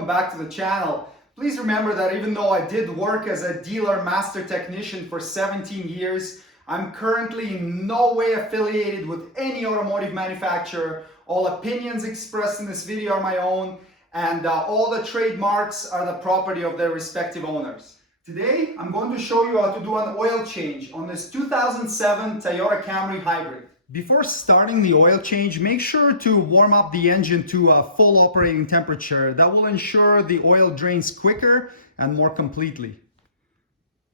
welcome back to the channel. Please remember that even though I did work as a dealer master technician for 17 years, I'm currently in no way affiliated with any automotive manufacturer. All opinions expressed in this video are my own, and all the trademarks are the property of their respective owners. Today, I'm going to show you how to do an oil change on this 2007 Toyota Camry Hybrid. Before starting the oil change, make sure to warm up the engine to a full operating temperature. That will ensure the oil drains quicker and more completely.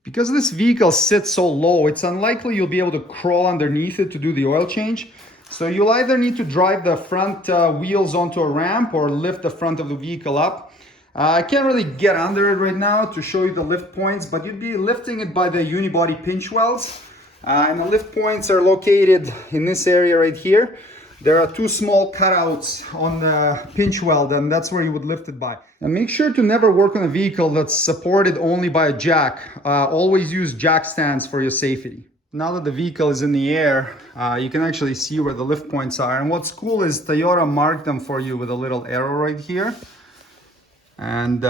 Because this vehicle sits so low, it's unlikely you'll be able to crawl underneath it to do the oil change. So you'll either need to drive the front wheels onto a ramp or lift the front of the vehicle up. I can't really get under it right now to show you the lift points, but you'd be lifting it by the unibody pinch wells. And the lift points are located in this area right here. There are two small cutouts on the pinch weld, and that's where you would lift it by. And make sure to never work on a vehicle that's supported only by a jack. Always use jack stands for your safety. Now that the vehicle is in the air, you can actually see where the lift points are. And what's cool is Toyota marked them for you with a little arrow right here. And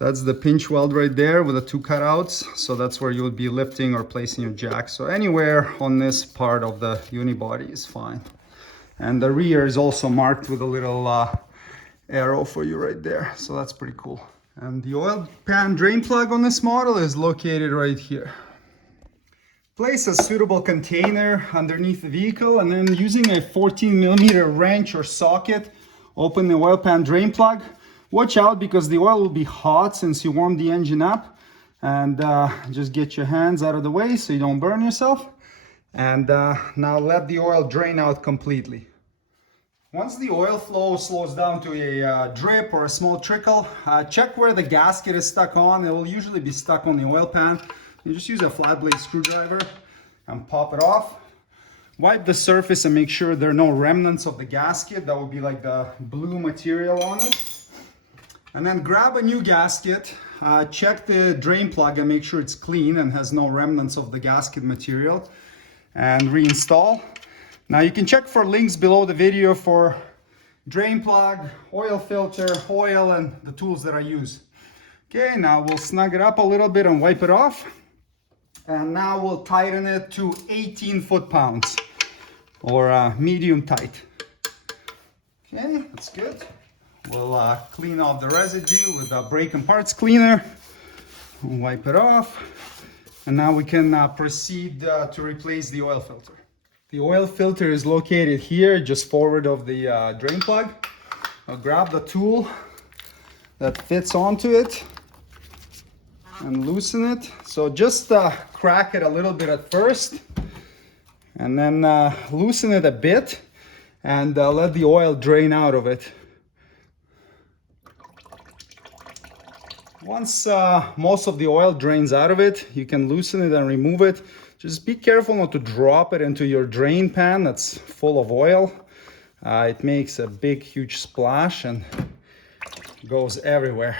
that's the pinch weld right there with the two cutouts. So that's where you would be lifting or placing your jack. So anywhere on this part of the unibody is fine. And the rear is also marked with a little arrow for you right there. So that's pretty cool. And the oil pan drain plug on this model is located right here. Place a suitable container underneath the vehicle, and then using a 14mm wrench or socket, open the oil pan drain plug. Watch out because the oil will be hot since you warmed the engine up, and just get your hands out of the way so you don't burn yourself. And now let the oil drain out completely. Once the oil flow slows down to a drip or a small trickle, check where the gasket is stuck on. It will usually be stuck on the oil pan. You just use a flat blade screwdriver and pop it off. Wipe the surface and make sure there are no remnants of the gasket. That would be like the blue material on it. And then grab a new gasket, check the drain plug and make sure it's clean and has no remnants of the gasket material, and reinstall. Now you can check for links below the video for drain plug, oil filter, oil, and the tools that I use. Okay, now we'll snug it up a little bit and wipe it off. And now we'll tighten it to 18 foot-pounds or medium tight. Okay, that's good. We'll clean off the residue with a brake and parts cleaner. Wipe it off. And now we can proceed to replace the oil filter. The oil filter is located here, just forward of the drain plug. I'll grab the tool that fits onto it and loosen it. So just crack it a little bit at first, and then loosen it a bit, and let the oil drain out of it. Once most of the oil drains out of it, you can loosen it and remove it. Just be careful not to drop it into your drain pan that's full of oil. It makes a big, huge splash and goes everywhere.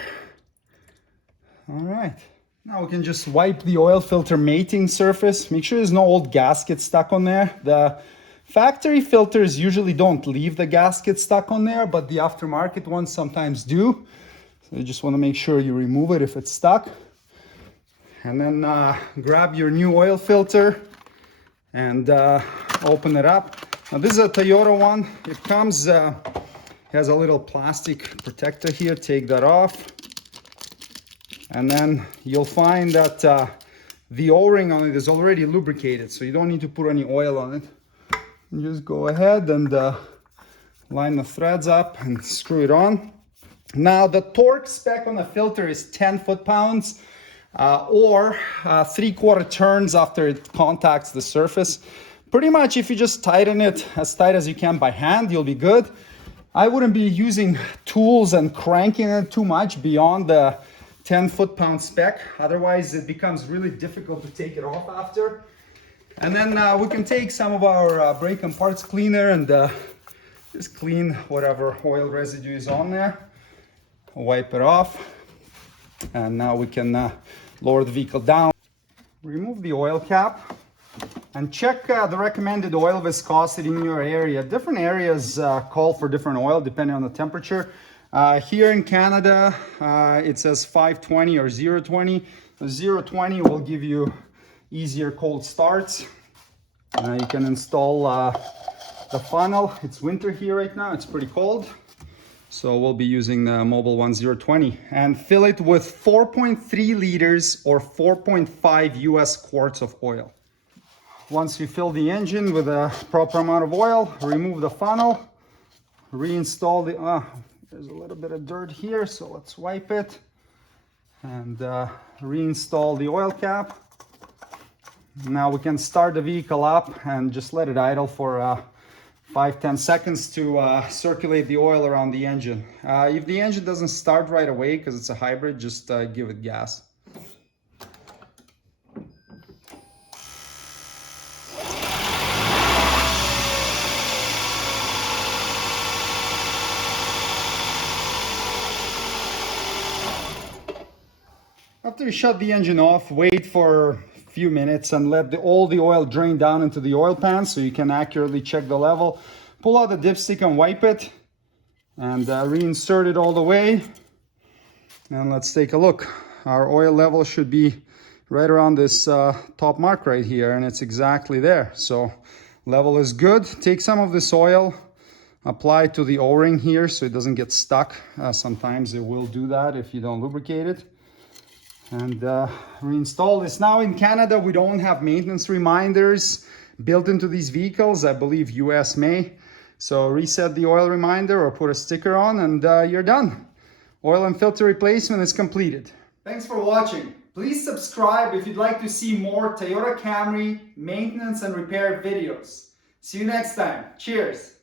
All right, now we can just wipe the oil filter mating surface. Make sure there's no old gasket stuck on there. The factory filters usually don't leave the gasket stuck on there, but the aftermarket ones sometimes do. So you just want to make sure you remove it if it's stuck. And then grab your new oil filter and open it up. Now this is a Toyota one. It comes, has a little plastic protector here. Take that off. And then you'll find that the O-ring on it is already lubricated, so you don't need to put any oil on it. You just go ahead and line the threads up and screw it on. Now the torque spec on the filter is 10 foot-pounds or 3/4 turns after it contacts the surface. Pretty much if you just tighten it as tight as you can by hand, you'll be good. I wouldn't be using tools and cranking it too much beyond the 10 foot-pound spec. Otherwise it becomes really difficult to take it off after. And then we can take some of our brake and parts cleaner and just clean whatever oil residue is on there. Wipe it off. And now we can lower the vehicle down. Remove the oil cap and check the recommended oil viscosity in your area. Different areas call for different oil depending on the temperature. Here in Canada, it says 520 or 020. The 020 will give you easier cold starts. You can install the funnel. It's winter here right now, it's pretty cold. So we'll be using the Mobile One 020 and fill it with 4.3 liters or 4.5 US quarts of oil. Once you fill the engine with a proper amount of oil, remove the funnel, reinstall the, there's a little bit of dirt here, so let's wipe it and reinstall the oil cap. Now we can start the vehicle up and just let it idle for 5-10 seconds to circulate the oil around the engine. If the engine doesn't start right away because it's a hybrid, just give it gas. After you shut the engine off, wait for a few minutes and let all the oil drain down into the oil pan so you can accurately check the level. Pull out the dipstick and wipe it and reinsert it all the way. And let's take a look. Our oil level should be right around this top mark right here, and it's exactly there. So level is good. Take some of this oil, apply it to the O-ring here so it doesn't get stuck. Sometimes it will do that if you don't lubricate it. And reinstall this. Now in Canada, we don't have maintenance reminders built into these vehicles. I believe US may. So reset the oil reminder or put a sticker on and you're done. Oil and filter replacement is completed. Thanks for watching. Please subscribe if you'd like to see more Toyota Camry maintenance and repair videos. See you next time. Cheers.